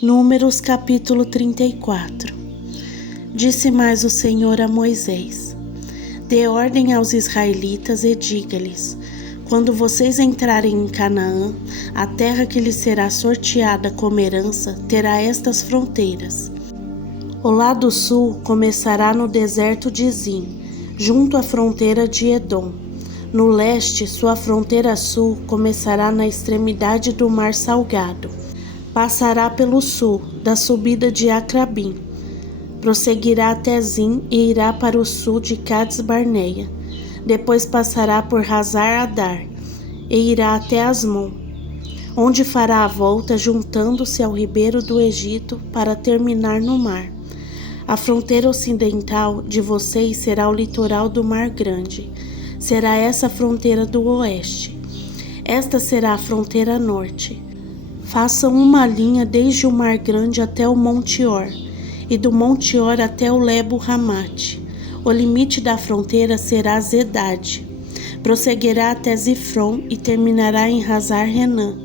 Números capítulo 34. Disse mais o Senhor a Moisés: Dê ordem aos israelitas e diga-lhes: quando vocês entrarem em Canaã, a terra que lhes será sorteada como herança terá estas fronteiras. O lado sul começará no deserto de Zin, junto à fronteira de Edom. No leste, sua fronteira sul começará na extremidade do Mar Salgado. Passará pelo sul, da subida de Acrabim. Prosseguirá até Zin e irá para o sul de Cades Barneia. Depois passará por Hazar Adar e irá até Asmon, onde fará a volta juntando-se ao ribeiro do Egito para terminar no mar. A fronteira ocidental de vocês será o litoral do Mar Grande. Será essa a fronteira do oeste. Esta será a fronteira norte. Façam uma linha desde o Mar Grande até o Monte Or, e do Monte Or até o Lebo Ramate. O limite da fronteira será Zedade. Prosseguirá até Zifron e terminará em Hazar Renã.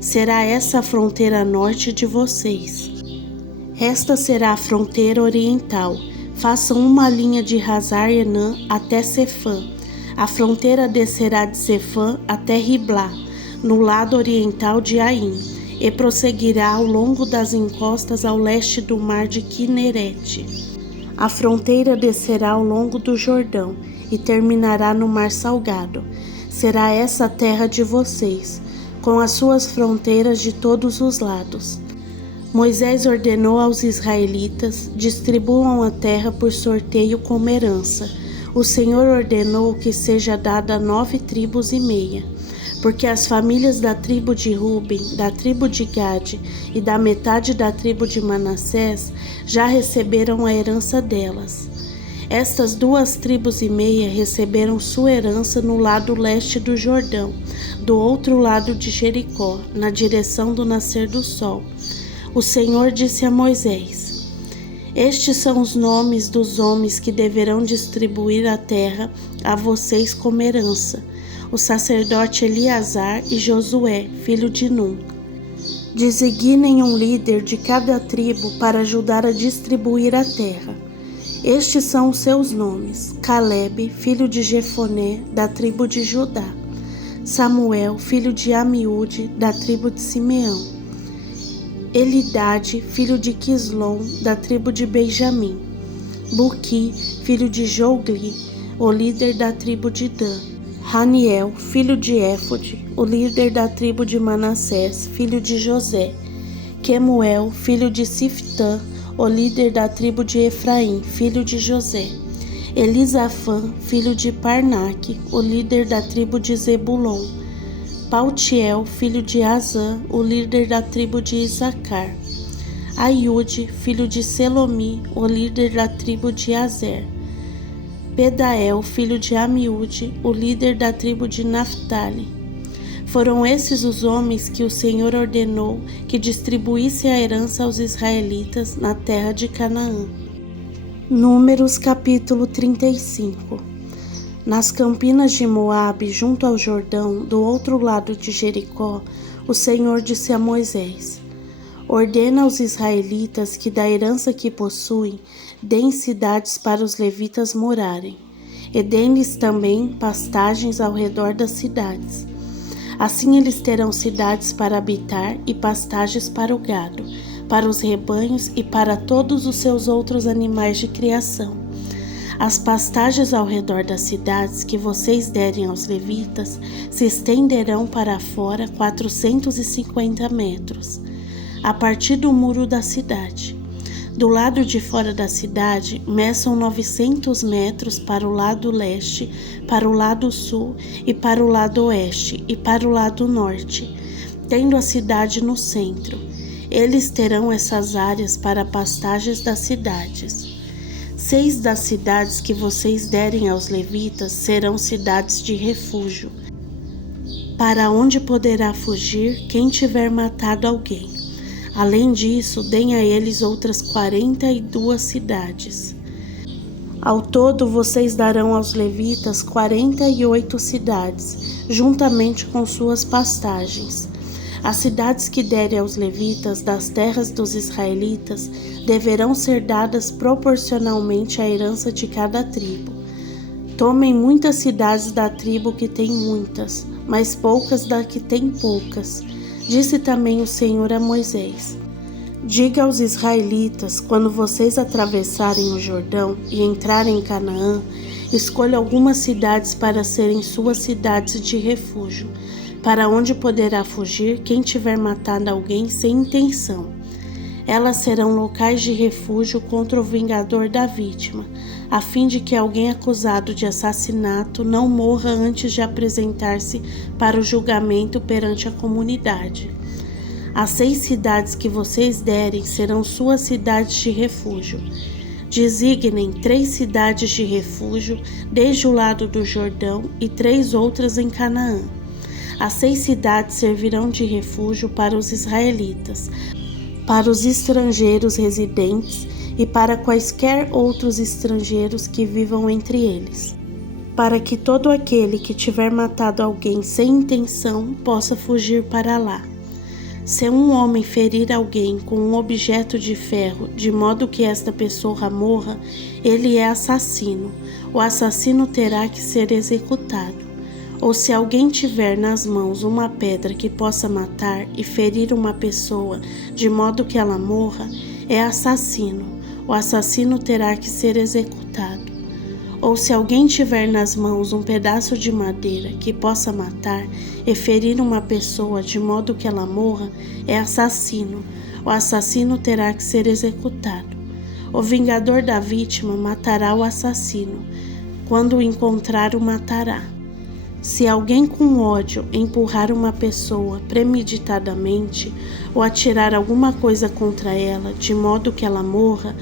Será essa a fronteira norte de vocês. Esta será a fronteira oriental. Façam uma linha de Hazar Renã até Sefã. A fronteira descerá de Sefã até Riblá, no lado oriental de Aim, e prosseguirá ao longo das encostas ao leste do mar de Quinerete. A fronteira descerá ao longo do Jordão e terminará no Mar Salgado. Será essa a terra de vocês, com as suas fronteiras de todos os lados. Moisés ordenou aos israelitas: distribuam a terra por sorteio como herança. O Senhor ordenou que seja dada a 9 tribos e meia, porque as famílias da tribo de Ruben, da tribo de Gade e da metade da tribo de Manassés já receberam a herança delas. Estas 2 tribos e meia receberam sua herança no lado leste do Jordão, do outro lado de Jericó, na direção do nascer do sol. O Senhor disse a Moisés: estes são os nomes dos homens que deverão distribuir a terra a vocês como herança: o sacerdote Eleazar e Josué, filho de Nun. Designem um líder de cada tribo para ajudar a distribuir a terra. Estes são os seus nomes: Caleb, filho de Jefoné, da tribo de Judá; Samuel, filho de Amiúde, da tribo de Simeão; Elidade, filho de Quislom, da tribo de Benjamim; Buqui, filho de Jogli, o líder da tribo de Dan; Haniel, filho de Éfode, o líder da tribo de Manassés, filho de José; Quemuel, filho de Siftã, o líder da tribo de Efraim, filho de José; Elisafã, filho de Parnaque, o líder da tribo de Zebulon; Paltiel, filho de Azã, o líder da tribo de Isacar; Aiude, filho de Selomi, o líder da tribo de Azer; Pedael, filho de Amiúde, o líder da tribo de Naftali. Foram esses os homens que o Senhor ordenou que distribuísse a herança aos israelitas na terra de Canaã. Números capítulo 35. Nas campinas de Moabe, junto ao Jordão, do outro lado de Jericó, o Senhor disse a Moisés: ordena aos israelitas que da herança que possuem, deem cidades para os levitas morarem, e deem-lhes também pastagens ao redor das cidades. Assim eles terão cidades para habitar e pastagens para o gado, para os rebanhos e para todos os seus outros animais de criação. As pastagens ao redor das cidades que vocês derem aos levitas se estenderão para fora 450 metros, a partir do muro da cidade. Do lado de fora da cidade, meçam 900 metros para o lado leste, para o lado sul e para o lado oeste e para o lado norte, tendo a cidade no centro. Eles terão essas áreas para pastagens das cidades. 6 das cidades que vocês derem aos levitas serão cidades de refúgio, para onde poderá fugir quem tiver matado alguém. Além disso, deem a eles outras 42 cidades. Ao todo, vocês darão aos levitas 48 cidades, juntamente com suas pastagens. As cidades que derem aos levitas das terras dos israelitas deverão ser dadas proporcionalmente à herança de cada tribo. Tomem muitas cidades da tribo que tem muitas, mas poucas da que tem poucas. Disse também o Senhor a Moisés: diga aos israelitas, quando vocês atravessarem o Jordão e entrarem em Canaã, escolha algumas cidades para serem suas cidades de refúgio, para onde poderá fugir quem tiver matado alguém sem intenção. Elas serão locais de refúgio contra o vingador da vítima, a fim de que alguém acusado de assassinato não morra antes de apresentar-se para o julgamento perante a comunidade. As 6 cidades que vocês derem serão suas cidades de refúgio. Designem 3 cidades de refúgio desde o lado do Jordão e 3 outras em Canaã. As 6 cidades servirão de refúgio para os israelitas, para os estrangeiros residentes e para quaisquer outros estrangeiros que vivam entre eles, para que todo aquele que tiver matado alguém sem intenção possa fugir para lá. Se um homem ferir alguém com um objeto de ferro, de modo que esta pessoa morra, ele é assassino. O assassino terá que ser executado. Ou se alguém tiver nas mãos uma pedra que possa matar e ferir uma pessoa, de modo que ela morra, é assassino. O assassino terá que ser executado. Ou se alguém tiver nas mãos um pedaço de madeira que possa matar e ferir uma pessoa de modo que ela morra, é assassino. O assassino terá que ser executado. O vingador da vítima matará o assassino. Quando o encontrar, o matará. Se alguém com ódio empurrar uma pessoa premeditadamente ou atirar alguma coisa contra ela de modo que ela morra,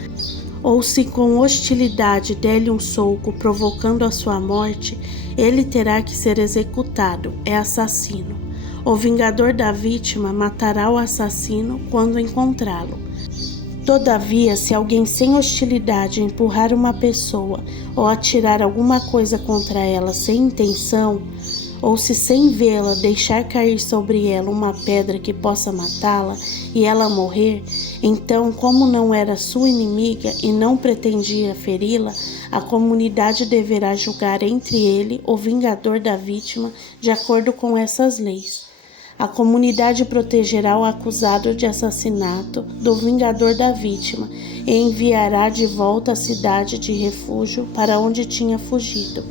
ou se com hostilidade der-lhe um soco provocando a sua morte, ele terá que ser executado, é assassino. O vingador da vítima matará o assassino quando encontrá-lo. Todavia, se alguém sem hostilidade empurrar uma pessoa ou atirar alguma coisa contra ela sem intenção, ou se sem vê-la deixar cair sobre ela uma pedra que possa matá-la e ela morrer, então, como não era sua inimiga e não pretendia feri-la, a comunidade deverá julgar entre ele, o vingador da vítima, de acordo com essas leis. A comunidade protegerá o acusado de assassinato do vingador da vítima e enviará de volta à cidade de refúgio para onde tinha fugido.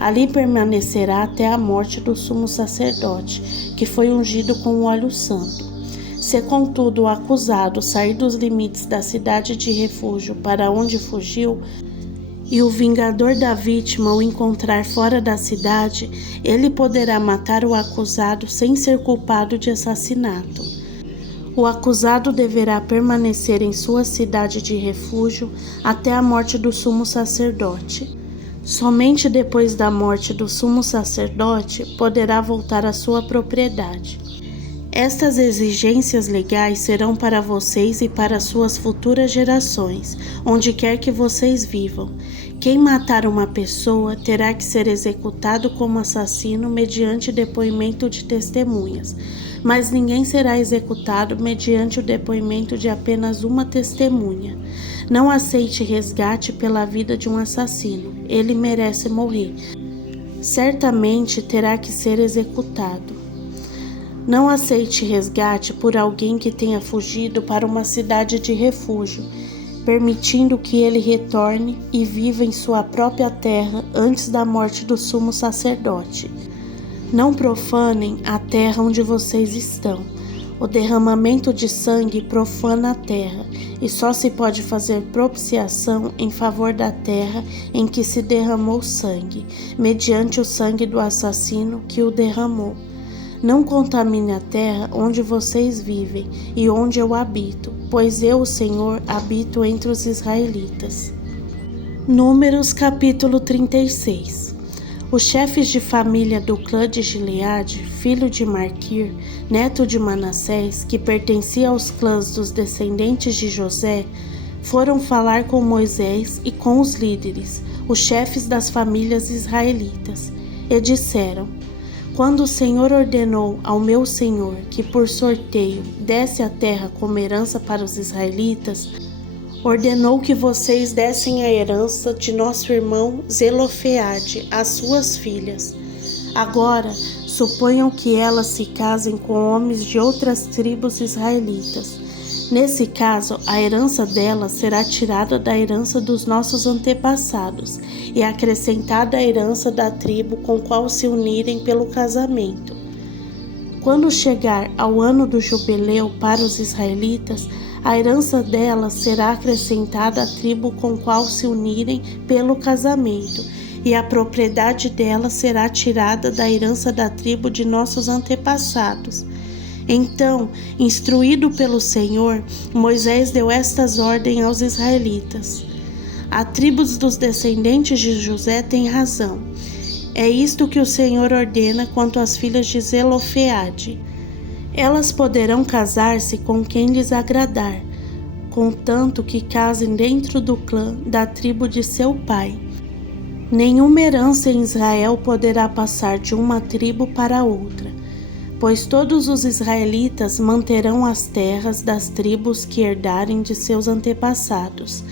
Ali permanecerá até a morte do sumo sacerdote, que foi ungido com o óleo santo. Se, contudo, o acusado sair dos limites da cidade de refúgio para onde fugiu, e o vingador da vítima o encontrar fora da cidade, ele poderá matar o acusado sem ser culpado de assassinato. O acusado deverá permanecer em sua cidade de refúgio até a morte do sumo sacerdote. Somente depois da morte do sumo sacerdote poderá voltar à sua propriedade. Estas exigências legais serão para vocês e para suas futuras gerações, onde quer que vocês vivam. Quem matar uma pessoa terá que ser executado como assassino mediante depoimento de testemunhas, mas ninguém será executado mediante o depoimento de apenas uma testemunha. Não aceite resgate pela vida de um assassino, ele merece morrer. Certamente terá que ser executado. Não aceite resgate por alguém que tenha fugido para uma cidade de refúgio, permitindo que ele retorne e viva em sua própria terra antes da morte do sumo sacerdote. Não profanem a terra onde vocês estão. O derramamento de sangue profana a terra, e só se pode fazer propiciação em favor da terra em que se derramou sangue, mediante o sangue do assassino que o derramou. Não contamine a terra onde vocês vivem e onde eu habito, pois eu, o Senhor, habito entre os israelitas. Números capítulo 36. Os chefes de família do clã de Gileade, filho de Maquir, neto de Manassés, que pertencia aos clãs dos descendentes de José, foram falar com Moisés e com os líderes, os chefes das famílias israelitas, e disseram: Quando o Senhor ordenou ao meu Senhor que por sorteio desse a terra como herança para os israelitas, ordenou que vocês dessem a herança de nosso irmão Zelofeade às suas filhas. Agora, suponham que elas se casem com homens de outras tribos israelitas. Nesse caso, a herança delas será tirada da herança dos nossos antepassados e acrescentada à herança da tribo com qual se unirem pelo casamento. Quando chegar ao ano do jubileu para os israelitas, a herança delas será acrescentada à tribo com qual se unirem pelo casamento, e a propriedade delas será tirada da herança da tribo de nossos antepassados. Então, instruído pelo Senhor, Moisés deu estas ordens aos israelitas. A tribo dos descendentes de José tem razão. É isto que o Senhor ordena quanto às filhas de Zelofeade. Elas poderão casar-se com quem lhes agradar, contanto que casem dentro do clã da tribo de seu pai. Nenhuma herança em Israel poderá passar de uma tribo para outra, pois todos os israelitas manterão as terras das tribos que herdarem de seus antepassados.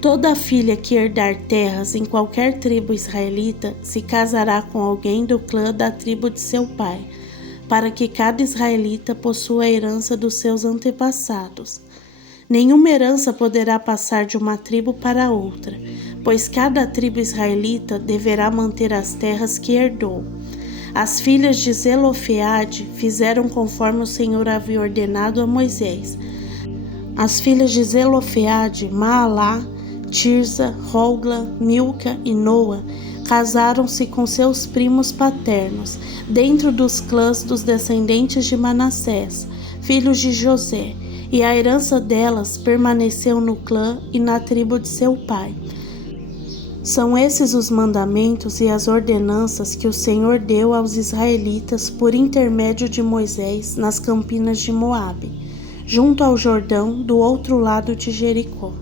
Toda filha que herdar terras em qualquer tribo israelita se casará com alguém do clã da tribo de seu pai, para que cada israelita possua a herança dos seus antepassados. Nenhuma herança poderá passar de uma tribo para outra, pois cada tribo israelita deverá manter as terras que herdou. As filhas de Zelofeade fizeram conforme o Senhor havia ordenado a Moisés. As filhas de Zelofeade, Maalá, Tirza, Hogla, Milca e Noa, casaram-se com seus primos paternos, dentro dos clãs dos descendentes de Manassés, filhos de José, e a herança delas permaneceu no clã e na tribo de seu pai. São esses os mandamentos e as ordenanças que o Senhor deu aos israelitas por intermédio de Moisés nas campinas de Moabe, junto ao Jordão, do outro lado de Jericó.